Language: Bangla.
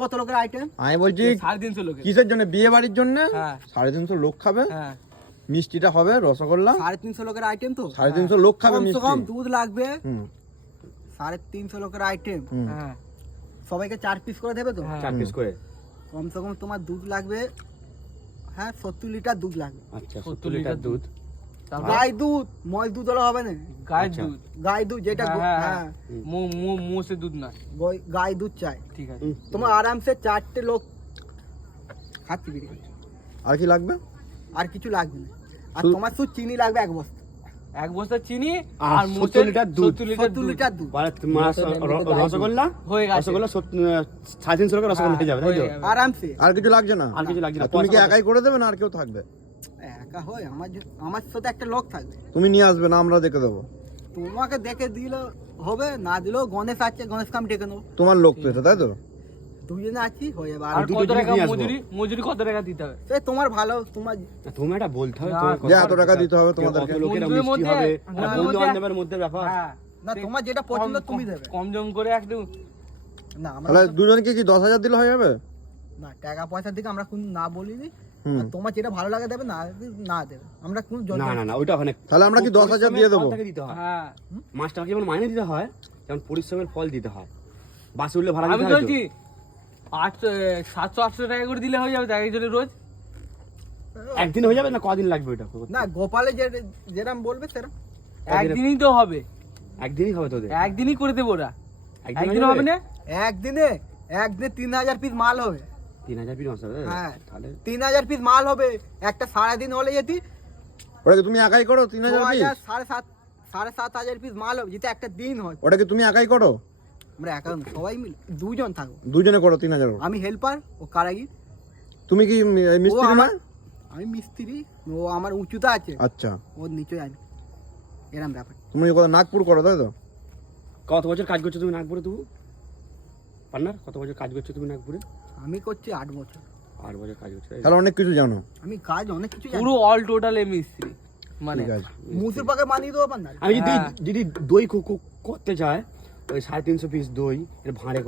কত লোকের আইটেম? আমি বলছি 350 লোকের। কিসের জন্য? বিয়ে বাড়ির জন্য। হ্যাঁ 350 লোক খাবে। হ্যাঁ মিষ্টিটা হবে রসগোল্লা। 350 লোকের আইটেম তো 350 লোক খাবে কমসে মিষ্টি। কম দুধ লাগবে। হুম 350 লোকের আইটেম, হুম। হ্যাঁ সবাইকে 4 পিস করে দেবে তো? হ্যাঁ। 4 পিস করে। কমসে কম তোমার দুধ লাগবে, হ্যাঁ 70 লিটার দুধ লাগবে। আচ্ছা 70 70 লিটার দুধ। তারপর গাই দুধ, ময় দুধ হলে হবে না। গায়ের আচ্ছা। দুধ। গাই দুধ যেটা হ্যাঁ, হ্যাঁ মোষের দুধ না। গাই দুধ চাই। ঠিক আছে। তোমার আরামসে 4টে লোক খাচ্ছি বিরিয়ানি। আর কি লাগবে? আর কিছু লাগবে না। আর শুধু- তোমার শুধু চিনি লাগবে 1 বস্তা। 1 বস্তা চিনি আর আর 70 লিটার দুধ। 70 লিটার দুধ মানে তোমার রসগোল্লা হয়ে গেছে। রসগোল্লা 350 লোকের রসগোল্লা হয়ে যাবে তাই তো? আরামসে। আর কিছু লাগছে না? আর কিছু লাগছে না। আর তুমি কি পয়সা একাই করে দেবে না আর কেউ থাকবে? একা হয়, আমার সাথে একটা লোক থাকবে। তুমি নিয়ে আসবে না আমরা দেখে দেবো? তোমাকে দেখে দিলে হবে, না দিলেও গণেশ আছে, গণেশকে আমি ডেকে নেবো। তোমার লোক তো এটা, তাই তো? দুজনে আছি, হয়ে যাবে। আর আর দুটো কত টাকা জিনিস নিয়ে আসবো। মজুরি কত টাকা দিতে হবে? সে তোমার ভালো, তোমার তুমি এটা বলতে হবে না, তোমার যে কথা এত টাকা দিতে হবে কত তোমাদেরকে। লোকের বন্ধুদের মিষ্টি মধ্যে- হবে বন্ধুদের বন্ধু মধ্যে- বান্ধবের মধ্যে ব্যাপার। হ্যাঁ না, তোমার যেটা পছন্দ তুমি দেবে। কম জম করে একটু। না আমরা তাহলে দুজনকে কি 10,000 দিলে হয়ে যাবে? না, টাকা পয়সার দিকে আমরা কোন না বলিনি। হুম। আর তোমার যেটা ভালো লাগে দেবে, না দেবে আমরা কোন না না না ওইটা ওখানে তাহলে আমরা কি 10,000 দিয়ে দেবো? ফল তাকে দিতে হয়। হ্যাঁ মাস্টারকে যেমন মাইনে দিতে হয় যেমন পরিশ্রমের ফল দিতে হয়। বাসে উঠলে ভাড়া আমি দিতে হয় বলছি তো? 700-800 টাকা করে দিলে হয়ে যাবে তো একজনের রোজ। একদিন হয়ে যাবে না কদিন লাগবে ওইটা? না, গোপালে যেরকম বলবে সেরকম। একদিনই তো হবে, একদিনই হবে তোদের? একদিনই করে দেবো ওরা। একদিন একদিন হবে না? একদিনে 3000 পিস মাল হবে। 3000 পিস মাছ হবে? হ্যাঁ। তাহলে 3000 পিস মাল হবে, একটা সারাদিন হলে যেতি ওটা কি তুমি একাই করো 3,000 পিস? 7,500 পিস মাল হবে, যেটা একটা দিন হয়। ওটা কি তুমি একাই করো? আমরা একা না, সবাই মিলে দুজন থাকবো। দুজনে করো 3,000? আমি হেল্পার, ও কারাগির। তুমি কি মিস্ত্রি না? আমি মিস্ত্রি, ও আমার উঁচুতে আছে, আচ্ছা, ওর নিচে আমি, এরম ব্যাপার। তুমি নাগপুর করো তাই তো? কত বছর কাজ করছো তুমি নাগপুরে? তুমি পার্টনার কত বছর কাজ করছো তুমি নাগপুরে? আমি করছি 8 বছর। 8 বছর কাজ করছো। তাহলে অনেক কিছু জানো। আমি কাজ অনেক কিছু জানি। পুরো অল টোটাল মিস্ত্রি মানে। ঠিক আছে। মুসুর পাকে বানিয়ে দেবো পান্না। আমি যদি হ্যাঁ। যদি দই করতে চায় ওই 350 পিস দই এর ভাঁড়ে